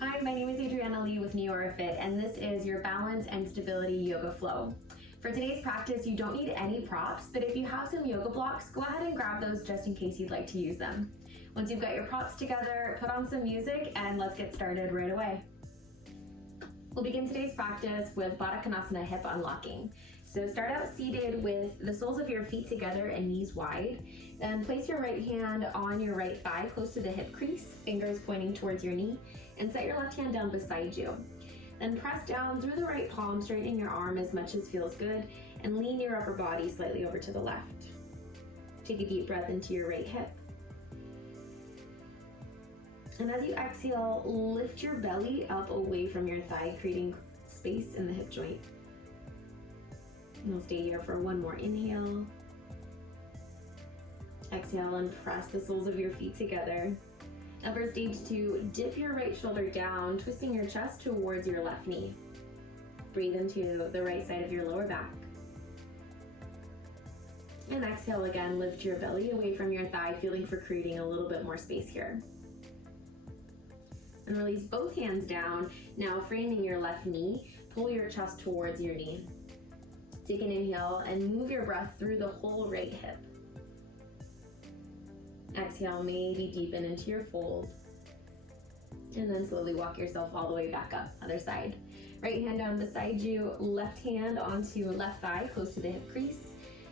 Hi, my name is Adriana Lee with Neora Fit, and this is your balance and stability yoga flow. For today's practice, you don't need any props, but if you have some yoga blocks, go ahead and grab those just in case you'd like to use them. Once you've got your props together, put on some music and let's get started right away. We'll begin today's practice with Baddha Konasana hip unlocking. So start out seated with the soles of your feet together and knees wide. Then place your right hand on your right thigh close to the hip crease, fingers pointing towards your knee, and set your left hand down beside you. Then press down through the right palm, straightening your arm as much as feels good, and lean your upper body slightly over to the left. Take a deep breath into your right hip. And as you exhale, lift your belly up away from your thigh, creating space in the hip joint. And we'll stay here for one more inhale. Exhale and press the soles of your feet together. Now for stage 2, dip your right shoulder down, twisting your chest towards your left knee. Breathe into the right side of your lower back. And exhale again, lift your belly away from your thigh, feeling for creating a little bit more space here. And release both hands down. Now framing your left knee, pull your chest towards your knee. Take an inhale and move your breath through the whole right hip. Exhale, maybe deepen into your fold. And then slowly walk yourself all the way back up, other side. Right hand down beside you, left hand onto left thigh, close to the hip crease.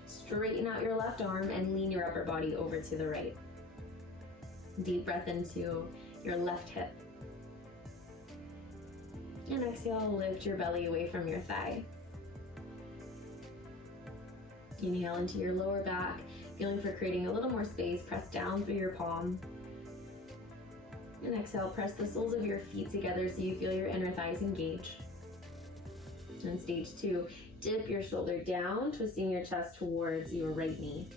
Straighten out your left arm and lean your upper body over to the right. Deep breath into your left hip. And exhale, lift your belly away from your thigh. Inhale into your lower back, feeling for creating a little more space. Press down through your palm. And exhale, press the soles of your feet together so you feel your inner thighs engage. And stage 2, dip your shoulder down, twisting your chest towards your right knee.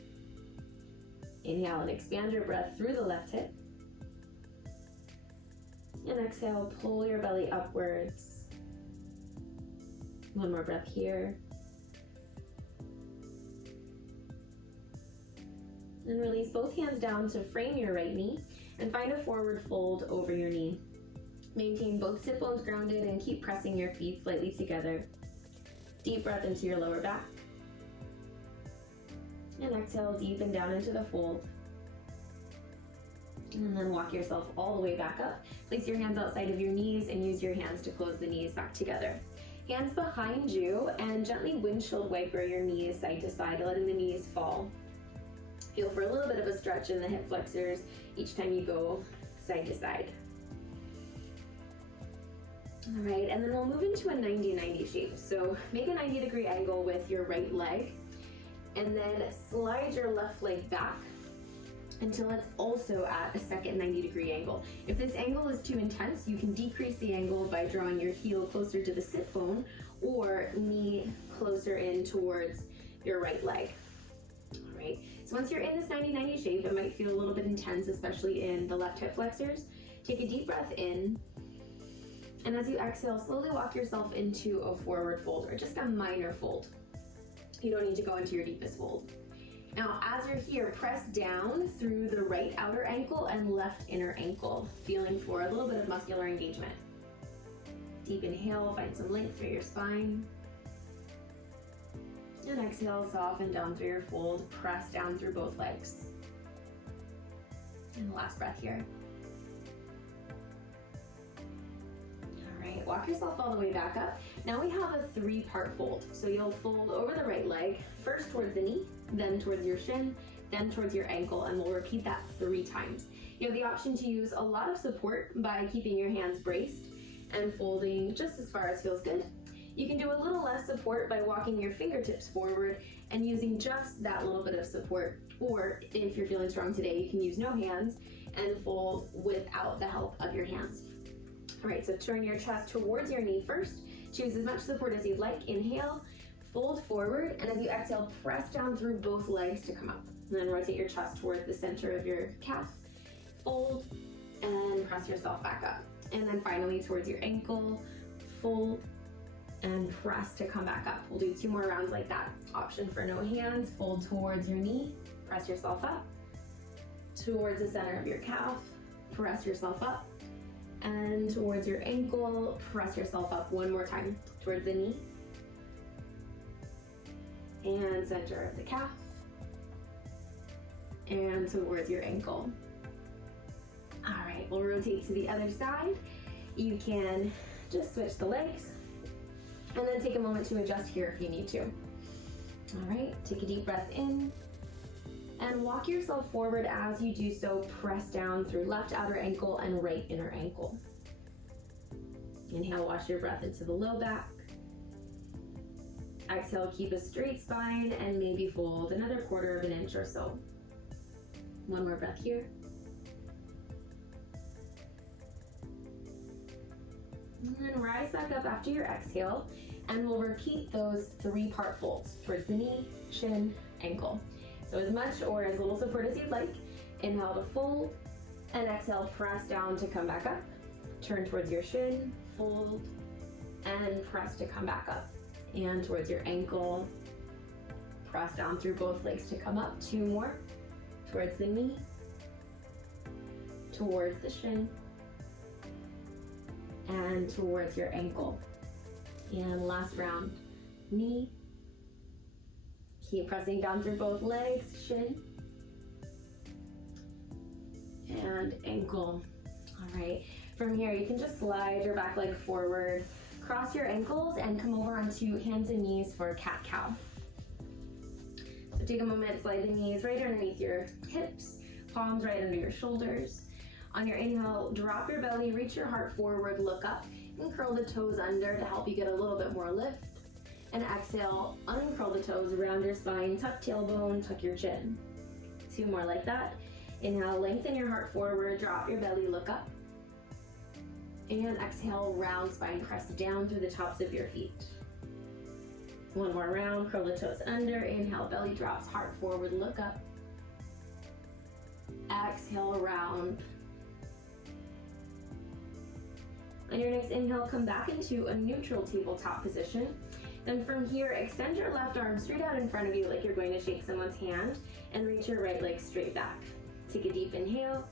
Inhale and expand your breath through the left hip. And exhale, pull your belly upwards. One more breath here. And release both hands down to frame your right knee and find a forward fold over your knee. Maintain both sit bones grounded and keep pressing your feet slightly together. Deep breath into your lower back. And exhale, deepen down into the fold. And then walk yourself all the way back up. Place your hands outside of your knees and use your hands to close the knees back together. Hands behind you and gently windshield wiper your knees side to side, letting the knees fall. Feel for a little bit of a stretch in the hip flexors each time you go side to side. All right, and then we'll move into a 90-90 shape. So make a 90-degree angle with your right leg, and then slide your left leg back until it's also at a second 90-degree angle. If this angle is too intense, you can decrease the angle by drawing your heel closer to the sit bone or knee closer in towards your right leg. All right, so once you're in this 90-90 shape, it might feel a little bit intense, especially in the left hip flexors. Take a deep breath in, and as you exhale, slowly walk yourself into a forward fold or just a minor fold. You don't need to go into your deepest fold. Now, as you're here, press down through the right outer ankle and left inner ankle, feeling for a little bit of muscular engagement. Deep inhale, find some length through your spine. And exhale, soften down through your fold, press down through both legs. And the last breath here. All right, walk yourself all the way back up. Now we have a 3-part fold. So you'll fold over the right leg, first towards the knee, then towards your shin, then towards your ankle, and we'll repeat that 3 times. You have the option to use a lot of support by keeping your hands braced and folding just as far as feels good. You can do a little less support by walking your fingertips forward and using just that little bit of support. Or if you're feeling strong today, you can use no hands and fold without the help of your hands. All right, so turn your chest towards your knee first. Choose as much support as you'd like. Inhale, fold forward, and as you exhale, press down through both legs to come up. And then rotate your chest towards the center of your calf. Fold, and press yourself back up. And then finally towards your ankle, fold, and press to come back up. We'll do 2 more rounds like that. Option for no hands, fold towards your knee, press yourself up. Towards the center of your calf, press yourself up. and towards your ankle. Press yourself up one more time towards the knee and center of the calf and towards your ankle. All right, we'll rotate to the other side. You can just switch the legs and then take a moment to adjust here if you need to. All right, take a deep breath in and walk yourself forward. As you do so, press down through left outer ankle and right inner ankle. Inhale, wash your breath into the low back. Exhale, keep a straight spine and maybe fold another 1/4 of an inch or so. One more breath here. And then rise back up after your exhale, and we'll repeat those 3-part folds towards the knee, shin, ankle. So as much or as little support as you'd like. Inhale to fold, and exhale, press down to come back up. Turn towards your shin, fold, and press to come back up. And towards your ankle, press down through both legs to come up. 2 more. Towards the knee, towards the shin, and towards your ankle. And last round, knee. Keep pressing down through both legs, shin, and ankle. All right, from here you can just slide your back leg forward, cross your ankles, and come over onto hands and knees for cat-cow. So take a moment, slide the knees right underneath your hips, palms right under your shoulders. On your inhale, drop your belly, reach your heart forward, look up, and curl the toes under to help you get a little bit more lift. And exhale, uncurl the toes around your spine, tuck tailbone, tuck your chin. 2 more like that. Inhale, lengthen your heart forward, drop your belly, look up. And exhale, round spine, press down through the tops of your feet. 1 more round, curl the toes under. Inhale, belly drops, heart forward, look up. Exhale, round. On your next inhale, come back into a neutral tabletop position. Then from here, extend your left arm straight out in front of you like you're going to shake someone's hand, and reach your right leg straight back. Take a deep inhale,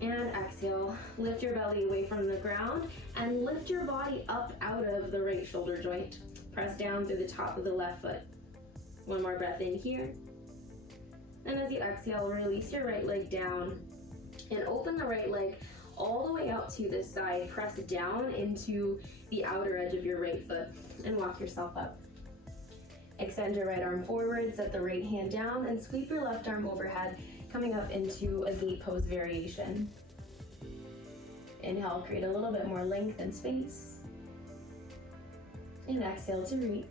and exhale. Lift your belly away from the ground, and lift your body up out of the right shoulder joint. Press down through the top of the left foot. 1 more breath in here. And as you exhale, release your right leg down, and open the right leg all the way out to this side. Press down into the outer edge of your right foot and walk yourself up. Extend your right arm forward, set the right hand down, and sweep your left arm overhead, coming up into a gate pose variation. Inhale, create a little bit more length and space. And exhale to reach.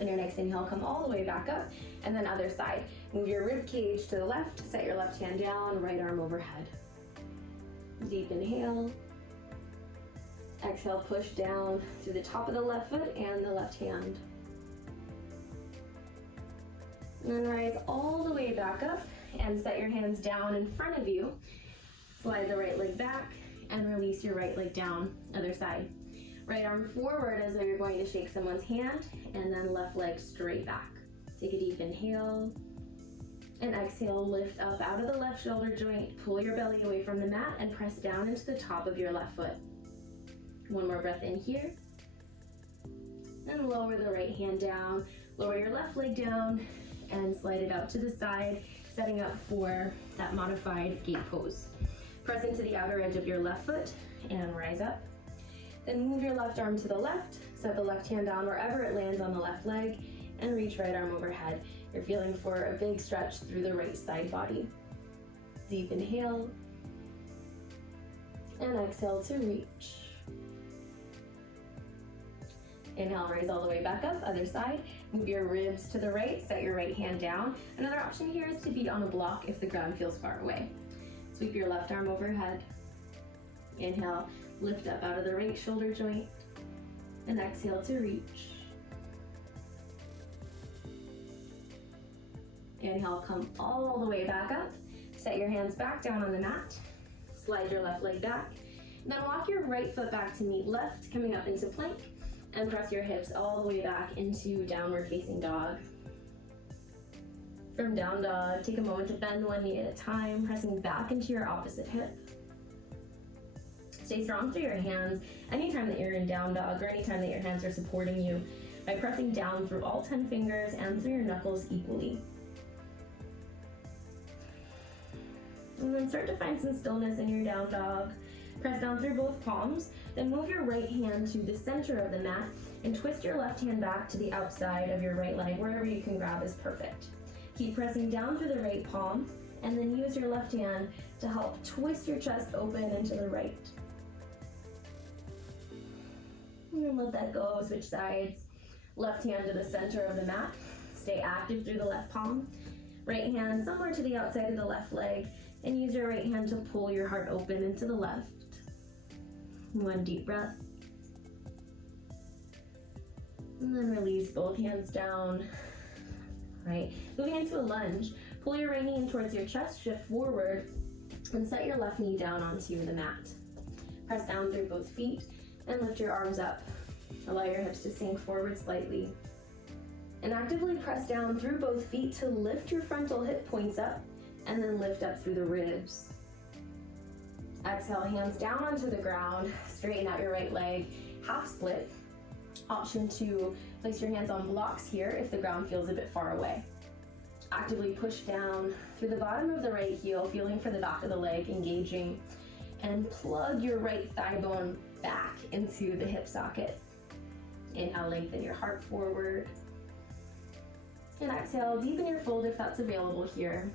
On your next inhale, come all the way back up, and then other side. Move your rib cage to the left, set your left hand down, right arm overhead. Deep inhale. Exhale, push down through the top of the left foot and the left hand. And then rise all the way back up and set your hands down in front of you. Slide the right leg back and release your right leg down, other side. Right arm forward as though you're going to shake someone's hand, and then left leg straight back. Take a deep inhale, and exhale, lift up out of the left shoulder joint, pull your belly away from the mat, and press down into the top of your left foot. 1 more breath in here, and lower the right hand down, lower your left leg down, and slide it out to the side, setting up for that modified gate pose. Press into the outer edge of your left foot, and rise up. Then move your left arm to the left, set the left hand down wherever it lands on the left leg, and reach right arm overhead. You're feeling for a big stretch through the right side body. Deep inhale, and exhale to reach. Inhale, raise all the way back up, other side. Move your ribs to the right, set your right hand down. Another option here is to be on a block if the ground feels far away. Sweep your left arm overhead. Inhale, lift up out of the right shoulder joint, and exhale to reach. Inhale, come all the way back up. Set your hands back down on the mat. Slide your left leg back. Then walk your right foot back to meet left, coming up into plank, and press your hips all the way back into downward facing dog. From down dog, take a moment to bend one knee at a time, pressing back into your opposite hip. Stay strong through your hands anytime that you're in down dog or anytime that your hands are supporting you by pressing down through all 10 fingers and through your knuckles equally. And then start to find some stillness in your down dog. Press down through both palms, then move your right hand to the center of the mat and twist your left hand back to the outside of your right leg. Wherever you can grab is perfect. Keep pressing down through the right palm and then use your left hand to help twist your chest open into the right. And then let that go, switch sides. Left hand to the center of the mat. Stay active through the left palm. Right hand somewhere to the outside of the left leg and use your right hand to pull your heart open into the left. One deep breath. And then release both hands down. All right, moving into a lunge. Pull your right knee in towards your chest, shift forward, and set your left knee down onto the mat. Press down through both feet and lift your arms up. Allow your hips to sink forward slightly. And actively press down through both feet to lift your frontal hip points up and then lift up through the ribs. Exhale, hands down onto the ground, straighten out your right leg, half split. Option 2, place your hands on blocks here if the ground feels a bit far away. Actively push down through the bottom of the right heel, feeling for the back of the leg, engaging, and plug your right thigh bone back into the hip socket. Inhale, lengthen your heart forward. And exhale, deepen your fold if that's available here.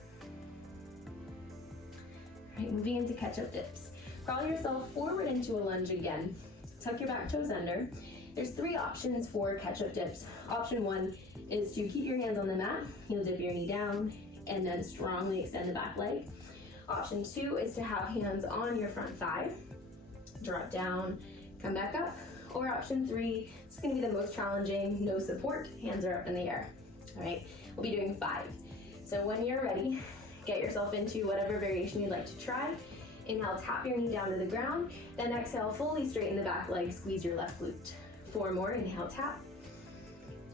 All right, moving into ketchup dips. Crawl yourself forward into a lunge again. Tuck your back toes under. There's 3 options for ketchup dips. Option 1 is to keep your hands on the mat, heel dip your knee down, and then strongly extend the back leg. Option 2 is to have hands on your front thigh, drop down, come back up. Or option 3, it's gonna be the most challenging, no support, hands are up in the air. All right, we'll be doing 5. So when you're ready, get yourself into whatever variation you'd like to try. Inhale, tap your knee down to the ground, then exhale, fully straighten the back leg, squeeze your left glute. 4 more, inhale, tap.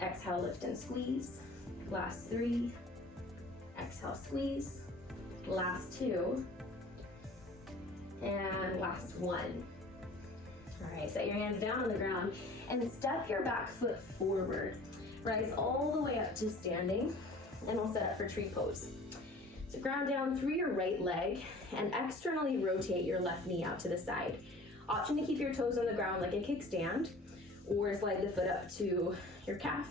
Exhale, lift and squeeze. Last 3. Exhale, squeeze. Last 2. And last 1. All right, set your hands down on the ground and step your back foot forward. Rise all the way up to standing, and we'll set up for tree pose. So ground down through your right leg and externally rotate your left knee out to the side. Option to keep your toes on the ground like a kickstand, or slide the foot up to your calf.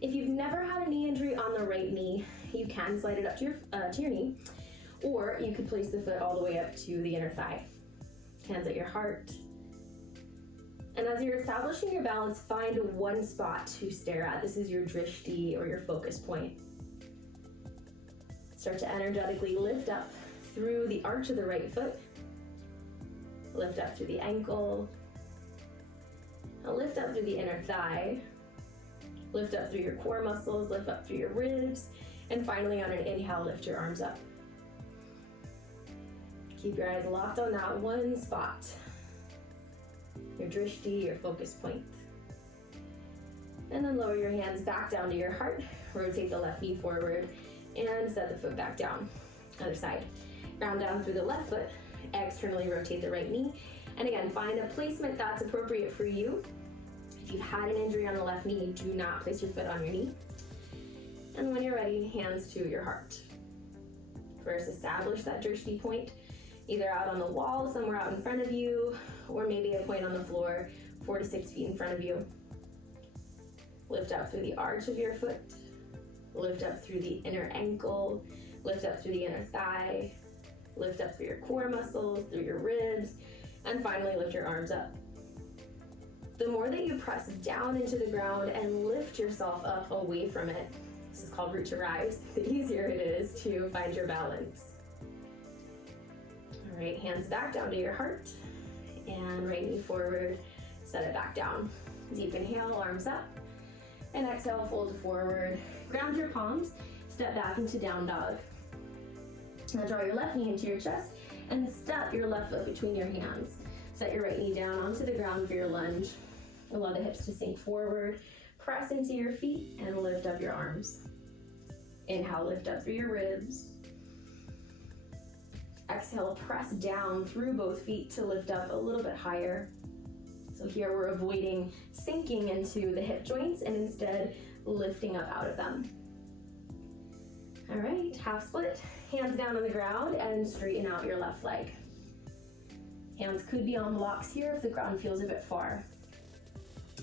If you've never had a knee injury on the right knee, you can slide it up to your knee, or you could place the foot all the way up to the inner thigh. Hands at your heart. And as you're establishing your balance, find one spot to stare at. This is your drishti or your focus point. Start to energetically lift up through the arch of the right foot. Lift up through the ankle. Now lift up through the inner thigh. Lift up through your core muscles, lift up through your ribs. And finally, on an inhale, lift your arms up. Keep your eyes locked on that one spot. Your drishti, your focus point. And then lower your hands back down to your heart. Rotate the left knee forward and set the foot back down. Other side. Ground down through the left foot. Externally rotate the right knee. And again, find a placement that's appropriate for you. If you've had an injury on the left knee, do not place your foot on your knee. And when you're ready, hands to your heart. First, establish that drishti point, either out on the wall, somewhere out in front of you, or maybe a point on the floor, 4 to 6 feet in front of you. Lift up through the arch of your foot. Lift up through the inner ankle. Lift up through the inner thigh. Lift up through your core muscles, through your ribs, and finally lift your arms up. The more that you press down into the ground and lift yourself up away from it, this is called root to rise, the easier it is to find your balance. All right, hands back down to your heart, and right knee forward, set it back down. Deep inhale, arms up, and exhale, fold forward. Ground your palms, step back into down dog. Now draw your left knee into your chest and step your left foot between your hands. Set your right knee down onto the ground for your lunge. Allow the hips to sink forward. Press into your feet and lift up your arms. Inhale, lift up through your ribs. Exhale, press down through both feet to lift up a little bit higher. So here we're avoiding sinking into the hip joints and instead lifting up out of them. All right, half split, hands down on the ground and straighten out your left leg. Hands could be on blocks here if the ground feels a bit far.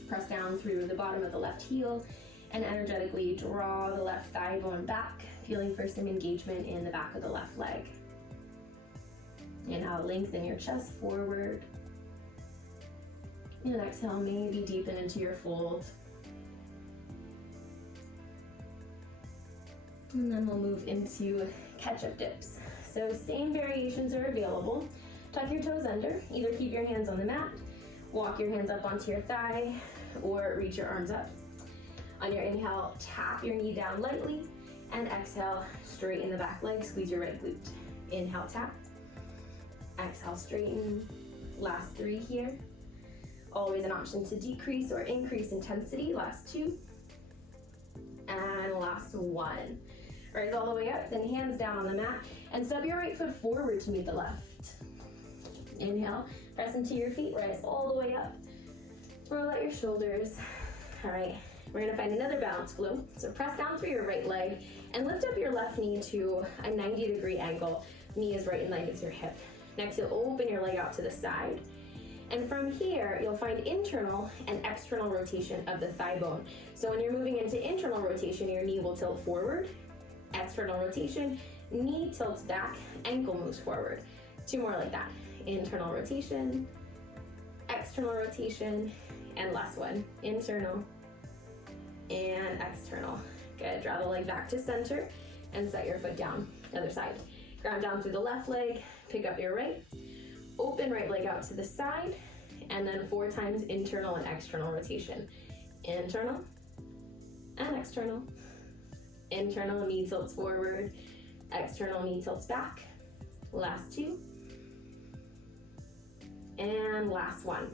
Press down through the bottom of the left heel and energetically draw the left thigh bone back, feeling for some engagement in the back of the left leg. Inhale, lengthen your chest forward. And exhale, maybe deepen into your fold. And then we'll move into ketchup dips. So same variations are available. Tuck your toes under, either keep your hands on the mat, walk your hands up onto your thigh, or reach your arms up. On your inhale, tap your knee down lightly, and exhale, straighten the back leg, squeeze your right glute. Inhale, tap. Exhale, straighten. Last 3 here. Always an option to decrease or increase intensity. Last 2. And last 1. Rise all the way up, then hands down on the mat, and step your right foot forward to meet the left. Inhale, press into your feet, rise all the way up. Roll out your shoulders. All right, we're gonna find another balance flow. So press down through your right leg and lift up your left knee to a 90-degree angle. Knee is right in line with your hip. Next, you'll open your leg out to the side. And from here, you'll find internal and external rotation of the thigh bone. So when you're moving into internal rotation, your knee will tilt forward. External rotation, knee tilts back, ankle moves forward. 2 more like that. Internal rotation, external rotation, and last one. Internal and external. Good, draw the leg back to center and set your foot down. Other side. Ground down through the left leg, pick up your right. Open right leg out to the side, and then 4 times internal and external rotation. Internal and external. Internal, knee tilts forward. External, knee tilts back. Last 2. And last 1.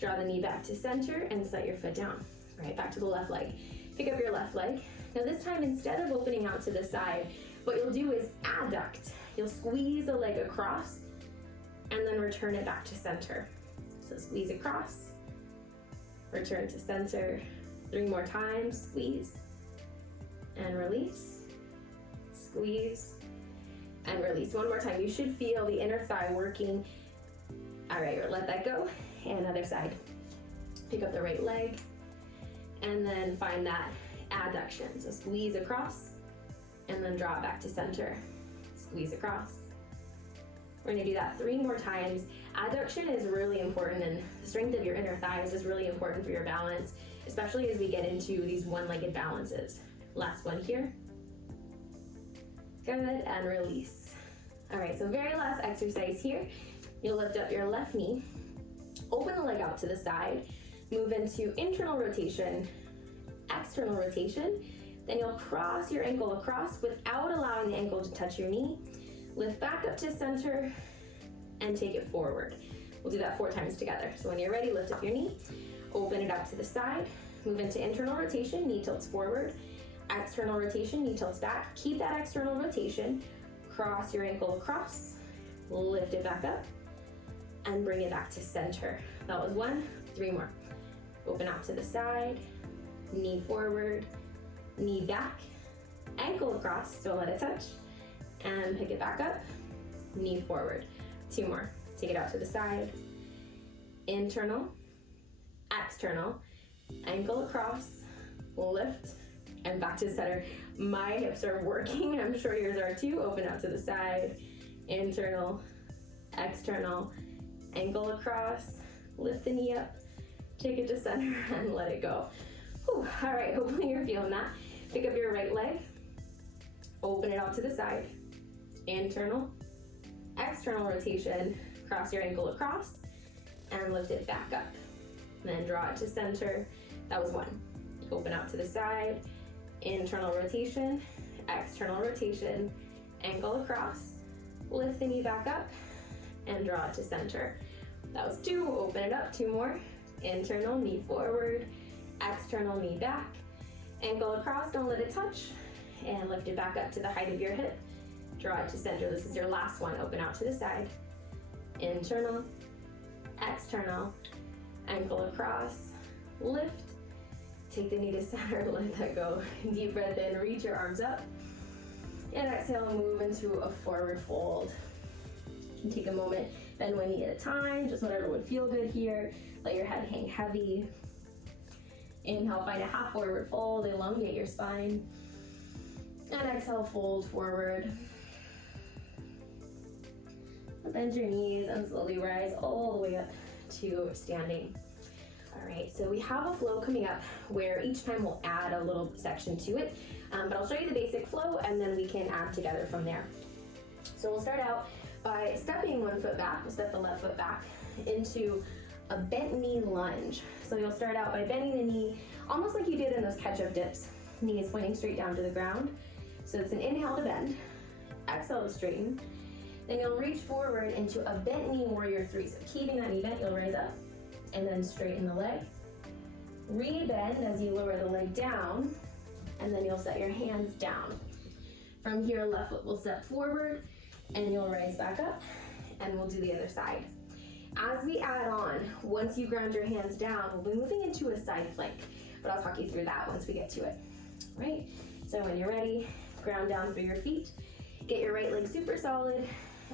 Draw the knee back to center and set your foot down. All right, back to the left leg. Pick up your left leg. Now this time, instead of opening out to the side, what you'll do is adduct. You'll squeeze the leg across and then return it back to center. So squeeze across, return to center. 3 more times, squeeze and release, squeeze and release. 1 more time. You should feel the inner thigh working. All right, let that go. And other side. Pick up the right leg and then find that adduction. So squeeze across and then draw it back to center. Squeeze across. We're gonna do that 3 more times. Adduction is really important, and the strength of your inner thighs is really important for your balance, especially as we get into these one-legged balances. Last one here. Good, and release. All right, so very last exercise here. You'll lift up your left knee, open the leg out to the side, move into internal rotation, external rotation, then you'll cross your ankle across without allowing the ankle to touch your knee. Lift back up to center and take it forward. We'll do that 4 times together. So when you're ready, lift up your knee, open it out to the side, move into internal rotation, knee tilts forward, external rotation, knee tilts back. Keep that external rotation, cross your ankle across, lift it back up, and bring it back to center. That was 1, 3 more. Open out to the side, knee forward, knee back, ankle across, don't let it touch, and pick it back up, knee forward. 2 more. Take it out to the side, internal, external, ankle across, lift, and back to center. My hips are working, I'm sure yours are too. Open out to the side, internal, external, ankle across, lift the knee up, take it to center, and let it go. Whew. All right, hopefully you're feeling that. Pick up your right leg, open it out to the side, internal, external rotation, cross your ankle across, and lift it back up. And then draw it to center. That was 1. Open out to the side, internal rotation, external rotation, ankle across, lift the knee back up, and draw it to center. That was 2. Open it up. 2 more. Internal, knee forward, external, knee back, Ankle across, don't let it touch. And lift it back up to the height of your hip. Draw it to center. This is your last one. Open out to the side. Internal, external, ankle across, lift. Take the knee to center, let that go. Deep breath in, reach your arms up. And exhale, move into a forward fold. And take a moment, bend one knee at a time, just whatever would feel good here. Let your head hang heavy. Inhale, find a half forward fold, elongate your spine. And exhale, fold forward. Bend your knees and slowly rise all the way up to standing. All right, so we have a flow coming up where each time we'll add a little section to it, but I'll show you the basic flow and then we can add together from there. So we'll start out by stepping one foot back. We'll step the left foot back into a bent knee lunge. So you'll start out by bending the knee, almost like you did in those ketchup dips. Knees pointing straight down to the ground. So it's an inhale to bend, exhale to straighten. Then you'll reach forward into a bent knee warrior three. So keeping that knee bent, you'll rise up and then straighten the leg. Rebend as you lower the leg down, and then you'll set your hands down. From here, left foot will step forward and you'll rise back up, and we'll do the other side. As we add on, once you ground your hands down, we'll be moving into a side plank, but I'll talk you through that once we get to it. Right? So when you're ready, ground down through your feet, get your right leg super solid,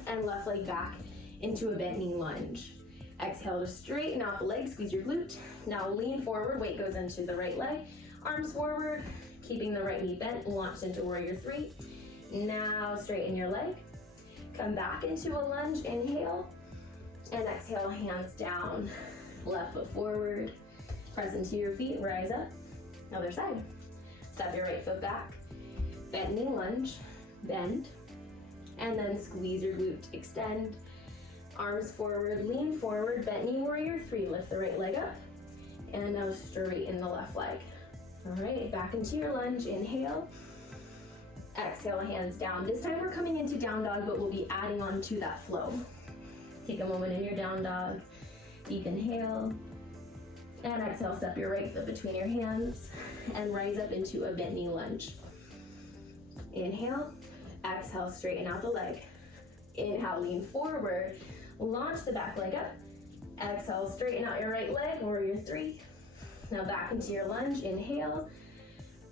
and left leg back into a bent knee lunge. Exhale to straighten out the leg, squeeze your glute. Now lean forward, weight goes into the right leg, arms forward, keeping the right knee bent, launch into warrior three. Now straighten your leg, come back into a lunge, inhale, and exhale, hands down, left foot forward, press into your feet, rise up, other side. Step your right foot back, bent knee lunge, bend, and then squeeze your glute, extend, arms forward, lean forward, bent knee warrior three, lift the right leg up, and now straighten the left leg. All right, back into your lunge, inhale, exhale, hands down. This time we're coming into down dog, but we'll be adding on to that flow. Take a moment in your down dog, deep inhale, and exhale, step your right foot between your hands, and rise up into a bent knee lunge. Inhale, exhale, straighten out the leg. Inhale, lean forward, launch the back leg up. Exhale, straighten out your right leg, warrior three. Now back into your lunge, inhale.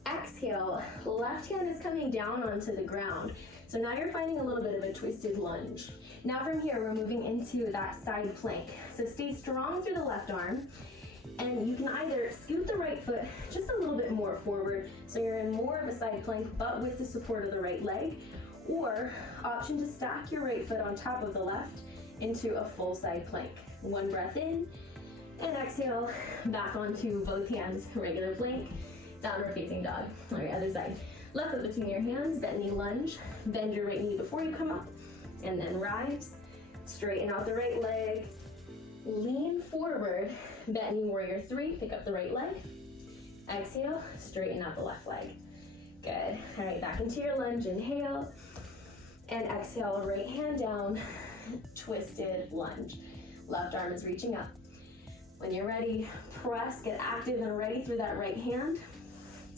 Exhale, left hand is coming down onto the ground. So now you're finding a little bit of a twisted lunge. Now from here, we're moving into that side plank. So stay strong through the left arm, and you can either scoot the right foot just a little bit more forward, so you're in more of a side plank, but with the support of the right leg, or option to stack your right foot on top of the left into a full side plank. One breath in, and exhale, back onto both hands, regular plank, downward facing dog. All right, other side. Left foot between your hands, bent knee lunge, bend your right knee before you come up, and then rise, straighten out the right leg, lean forward, bent knee warrior three, pick up the right leg, exhale, straighten out the left leg. Good. All right, back into your lunge, inhale, and exhale, right hand down, twisted lunge. Left arm is reaching up. When you're ready, press, get active and ready through that right hand.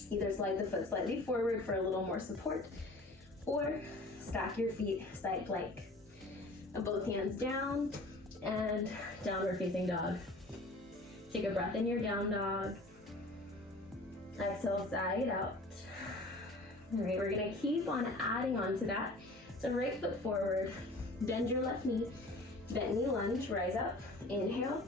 Either slide the foot slightly forward for a little more support, or stack your feet, side plank. And both hands down, and downward facing dog. Take a breath in your down dog. Exhale, side out. All right, we're gonna keep on adding on to that. So right foot forward, bend your left knee, bent knee lunge, rise up, inhale.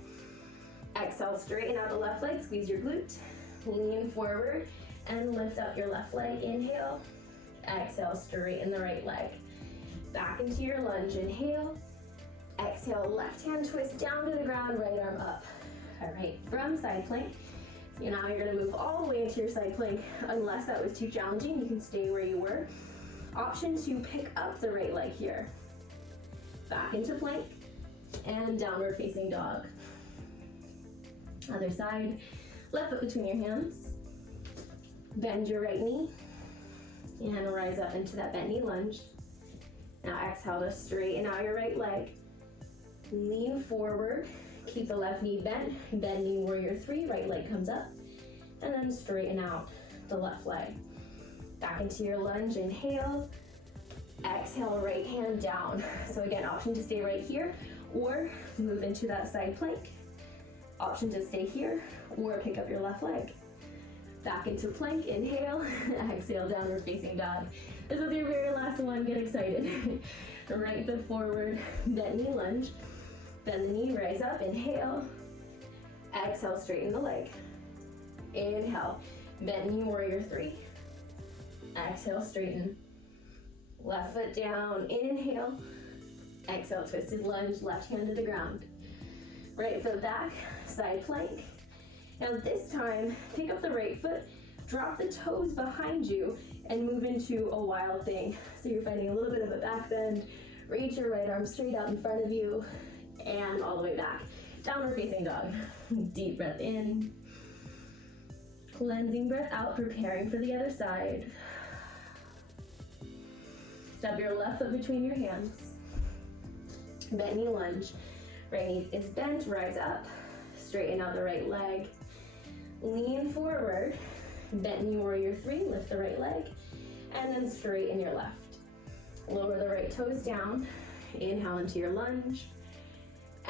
Exhale, straighten out the left leg, squeeze your glute, lean forward, and lift up your left leg, inhale. Exhale, straighten the right leg. Back into your lunge, inhale. Exhale, left hand twist down to the ground, right arm up. All right, from side plank. So now you're gonna move all the way into your side plank. Unless that was too challenging, you can stay where you were. Option to pick up the right leg here. Back into plank, and downward facing dog. Other side, left foot between your hands. Bend your right knee, and rise up into that bent knee lunge. Now exhale to straighten out your right leg. Lean forward, keep the left knee bent, bend knee warrior three, right leg comes up, and then straighten out the left leg. Back into your lunge, inhale. Exhale, right hand down. So again, option to stay right here or move into that side plank. Option to stay here or pick up your left leg. Back into plank, inhale, exhale, downward facing dog. This is your very last one, get excited. Right foot forward, bend knee lunge. Bend the knee, rise up, inhale. Exhale, straighten the leg. Inhale, bend knee, warrior three. Exhale, straighten. Left foot down, inhale. Exhale, twisted lunge, left hand to the ground. Right foot back, side plank. Now this time, pick up the right foot, drop the toes behind you, and move into a wild thing. So you're finding a little bit of a back bend. Reach your right arm straight out in front of you, and all the way back. Downward facing dog. Deep breath in. Cleansing breath out, preparing for the other side. Step your left foot between your hands. Bend knee lunge. Right knee is bent, rise up. Straighten out the right leg. Lean forward. Bend knee warrior three, lift the right leg. And then straighten your left. Lower the right toes down. Inhale into your lunge.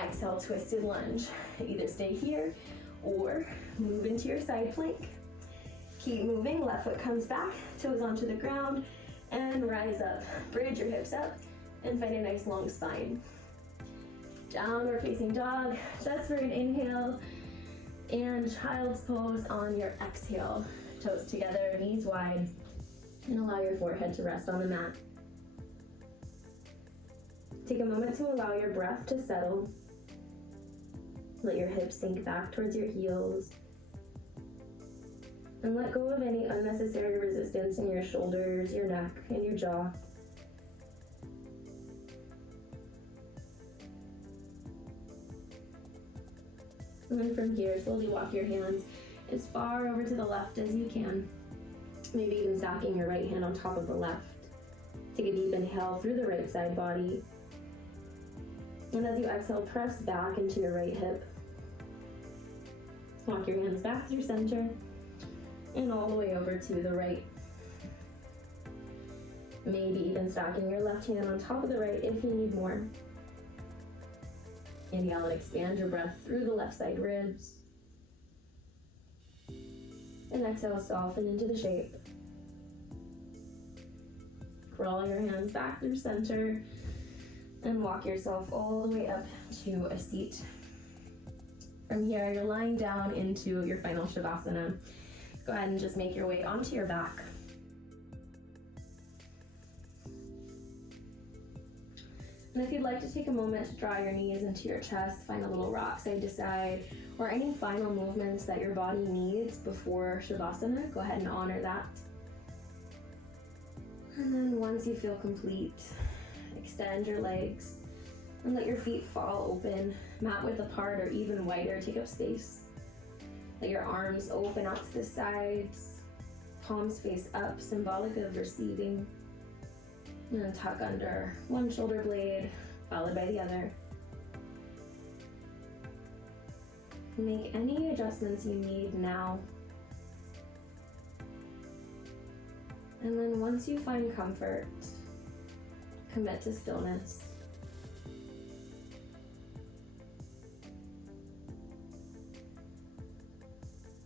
Exhale, twisted lunge. Either stay here or move into your side plank. Keep moving, left foot comes back, toes onto the ground, and rise up. Bridge your hips up and find a nice long spine. Downward facing dog, just for an inhale, and child's pose on your exhale. Toes together, knees wide, and allow your forehead to rest on the mat. Take a moment to allow your breath to settle. Let your hips sink back towards your heels. And let go of any unnecessary resistance in your shoulders, your neck, and your jaw. And then from here, slowly walk your hands as far over to the left as you can. Maybe even stacking your right hand on top of the left. Take a deep inhale through the right side body. And as you exhale, press back into your right hip. Walk your hands back through center and all the way over to the right. Maybe even stacking your left hand on top of the right if you need more. Inhale and expand your breath through the left side ribs. And exhale, soften into the shape. Crawl your hands back through center and walk yourself all the way up to a seat. From here, you're lying down into your final Shavasana. Go ahead and just make your way onto your back. And if you'd like to take a moment to draw your knees into your chest, find a little rock side to side, or any final movements that your body needs before Shavasana, go ahead and honor that. And then once you feel complete, extend your legs and let your feet fall open, mat width apart or even wider, take up space. Let your arms open out to the sides, palms face up, symbolic of receiving. And then tuck under one shoulder blade, followed by the other. Make any adjustments you need now. And then once you find comfort, commit to stillness.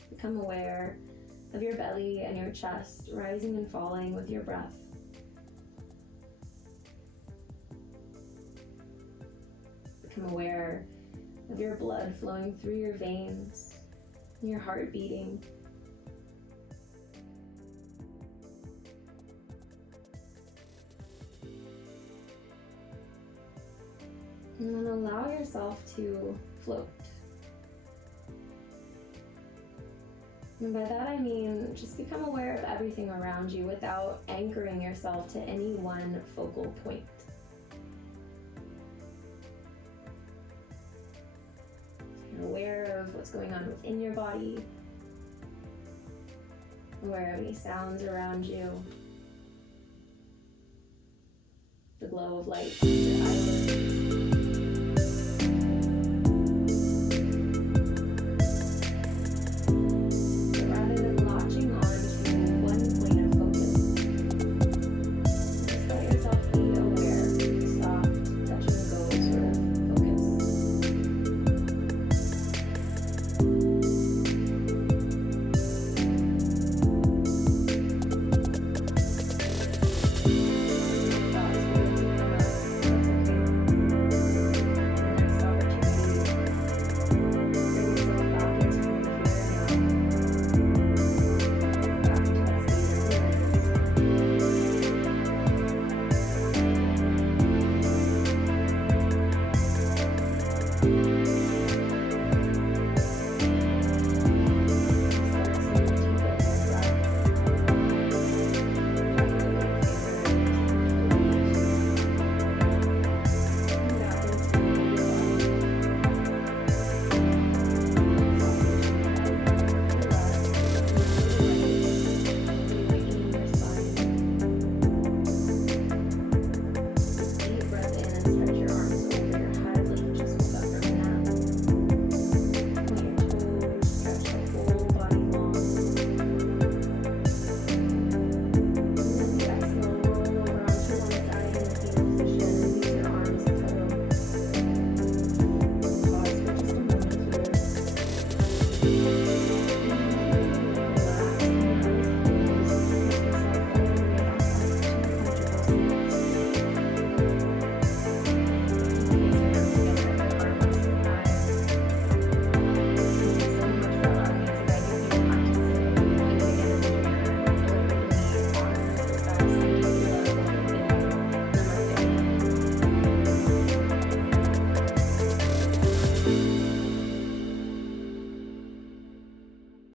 Become aware of your belly and your chest rising and falling with your breath. Become aware of your blood flowing through your veins, and your heart beating. And then allow yourself to float. And by that I mean just become aware of everything around you without anchoring yourself to any one focal point. You're aware of what's going on within your body, aware of any sounds around you, the glow of light on your eyelids. Rather than latching on to Bye.